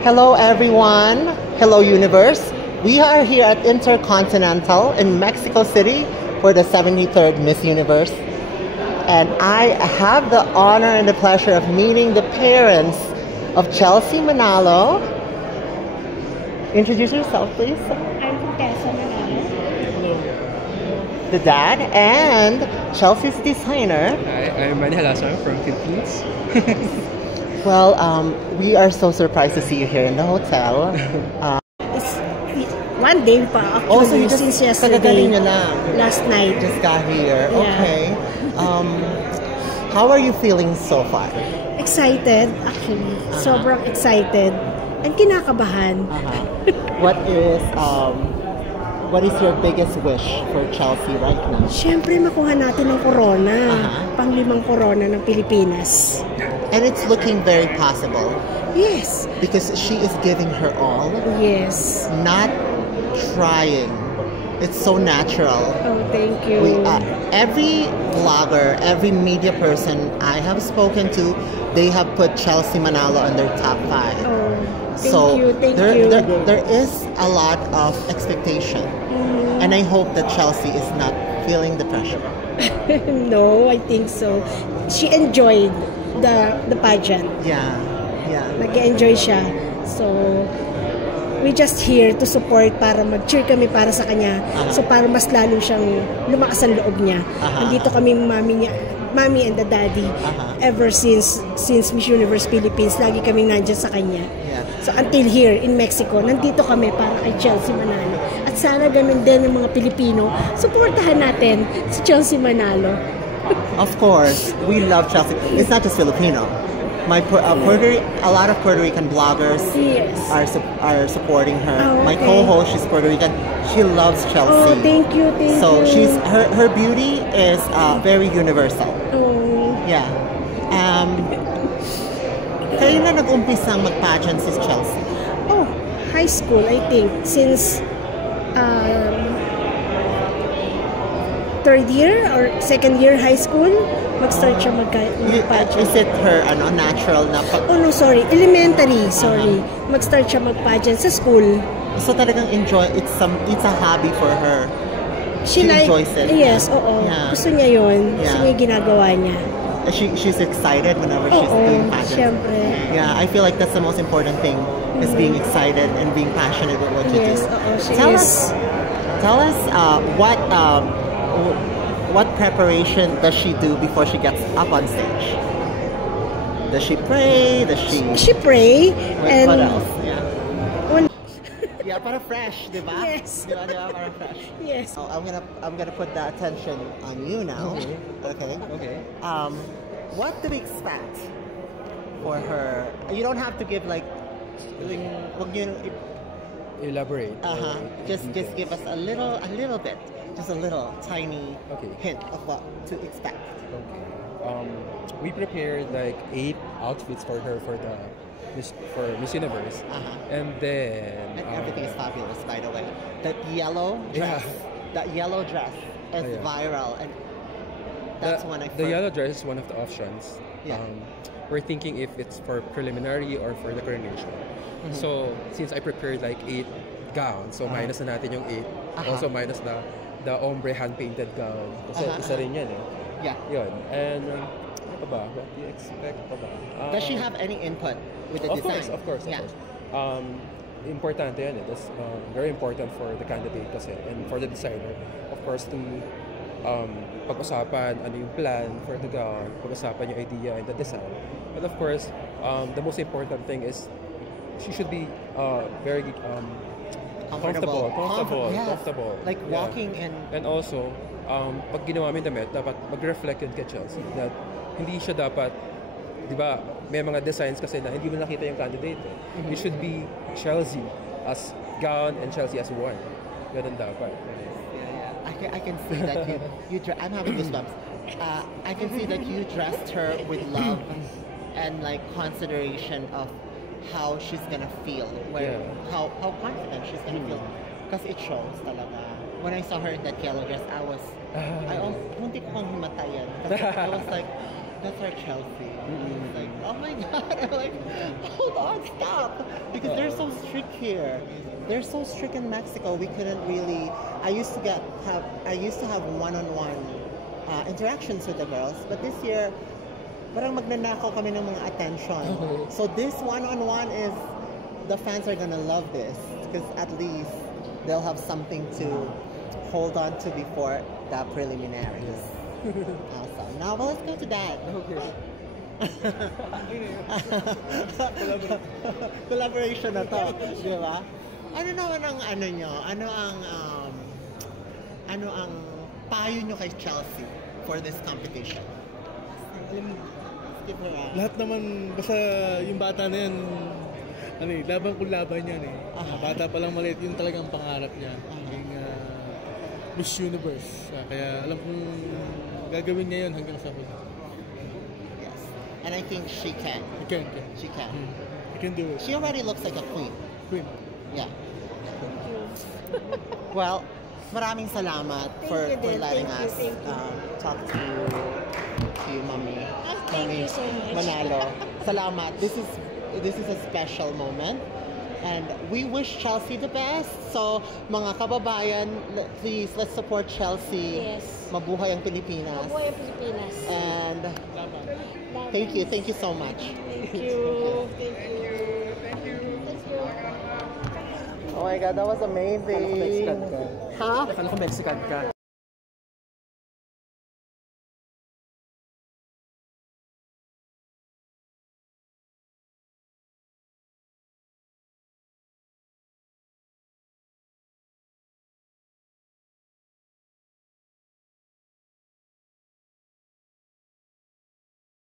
Hello everyone, hello universe. We are here at Intercontinental in Mexico City for the 73rd Miss Universe. And I have the honor and the pleasure of meeting the parents of Chelsea Manalo. Introduce yourself please. I'm Tessa Manalo. The dad and Chelsea's designer. Hi, I'm Manny Halasang from Philippines. Well, we are so surprised to see you here in the hotel. It's one day pa actually, Also, you just since yesterday. nyo lang. Last night. Just got here. Yeah. Okay. How are you feeling so far? Excited, actually. Sobrang excited. And kinakabahan. What is your biggest wish for Chelsea right now? Siyempre, makuha natin ng corona. Pang-5 corona ng Pilipinas. And it's looking very possible. Yes. Because she is giving her all. Yes. Not trying. It's so natural. Oh, thank you. Every vlogger, every media person I have spoken to, they have put Chelsea Manalo on their top 5. Oh, thank there, you. There is a lot of expectation. And I hope that Chelsea is not feeling the pressure. No, I think so. She enjoyed the pageant. Yeah. Nag-enjoy siya. So, we just here to support para mag-cheer kami para sa kanya. So, para mas lalo siyang lumakas ang loob niya. Nandito kami mami and the daddy. Ever since Miss Universe Philippines, lagi kaming nandiyan sa kanya. Yeah. So, until here in Mexico, nandito kami para kay Chelsea Manalo. At sana ganun din ng mga Pilipino, supportahan natin si Chelsea Manalo. Of course, we love Chelsea. It's not just Filipino. A lot of Puerto Rican bloggers are supporting her. Oh, My okay. co-host, she's Puerto Rican. She loves Chelsea. Oh, thank you. So her beauty is very universal. Oh. Yeah. Kailan na nag-umpisang mag-pageant si Chelsea? Oh, high school, I think. Since third year or second year high school, mag-start siya mag-pageant. Is it her natural na Oh no, sorry. Elementary, sorry. Mag-start siya mag-pageant sa school. So talagang enjoy, it's a hobby for her. She enjoys it. Yes, oo. Yeah. Gusto niya yun. Gusto niya yung ginagawa niya. She's excited whenever she's doing pageants. Syempre. Yeah, I feel like that's the most important thing, is being excited and being passionate with what you do. Yes, oo, she Tell is. us what preparation does she do before she gets up on stage? Does she pray? She pray. And what else? Yeah. When, Yeah, para fresh, di ba? Yes. Di ba, para fresh. Yes. Oh, I'm gonna put the attention on you now. Okay. What do we expect for her? You don't have to give like, wag niyo Elaborate. Just give us a little bit, just a little tiny hint of what to expect. Okay. We prepared like 8 outfits for her for Miss Universe, and then Everything is fabulous, by the way. That yellow dress, is viral, and that's one I. The yellow dress is one of the options. Yeah. We're thinking if it's for preliminary or for the coronation. So since I prepared like 8 gowns, so minus na natin yung 8. Also minus the ombre hand-painted gown. Kasi isa rin yan eh. Yeah. Yun. And ano ba? What do you expect pa ba? Does she have any input with the design? Of course. Importante yan eh. That's very important for the candidate kasi and for the designer. Of course, to pag-usapan ano yung plan for the gown, pag-usapan yung idea and the design. But of course, the most important thing is she should be very comfortable. Like walking in. And also, pag ginawa mo yung damit, dapat mag-reflect yun kay Chelsea. That hindi siya dapat, di ba, may mga designs kasi na hindi mo nakita yung candidate. It should be Chelsea as gown and Chelsea as one. Ganun dapat. I can see that I'm having goosebumps. I can see that you dressed her with love and like consideration of how she's gonna feel, how confident she's gonna feel, because it shows talaga. When I saw her in that yellow dress, muntik ko pang himatayan. I was like, that's our Chelsea. Like, oh my God. I'm like, hold on, stop. because they're so strict here. They're so strict in Mexico. We couldn't really. I used to have one-on-one interactions with the girls, but this year, parang magnanakaw kami ng mga attention. So this one-on-one is, the fans are gonna love this because at least they'll have something to hold on to before the preliminaries. Awesome. Now, well, let's go to that. Okay. Collaboration na to, di ba? Ano naman ang ano nyo? Ano ang payo nyo kay Chelsea for this competition? Give her a... Lahat naman, basta yung bata na yan, laban kung laban yan eh. Bata pa lang maliit, yun talagang pangarap niya. Maging Miss Universe. Kaya alam kong gagawin niya yun hanggang sa huli. Yes. And I think she can. She can. I can do it. She already looks like a queen. Queen. Yeah. Well, maraming salamat for letting us talk to you, Mami. Thank you so much. Manalo. Salamat. This is a special moment. And we wish Chelsea the best. So, mga kababayan, please, let's support Chelsea. Yes. Mabuhay ang Pilipinas. Mabuhay ang Pilipinas. And thank you so much. Thank you. Thank you. Thank you. Oh my God, that was amazing. Akala ko Mexican ka. Huh? Akala ko Mexican ka.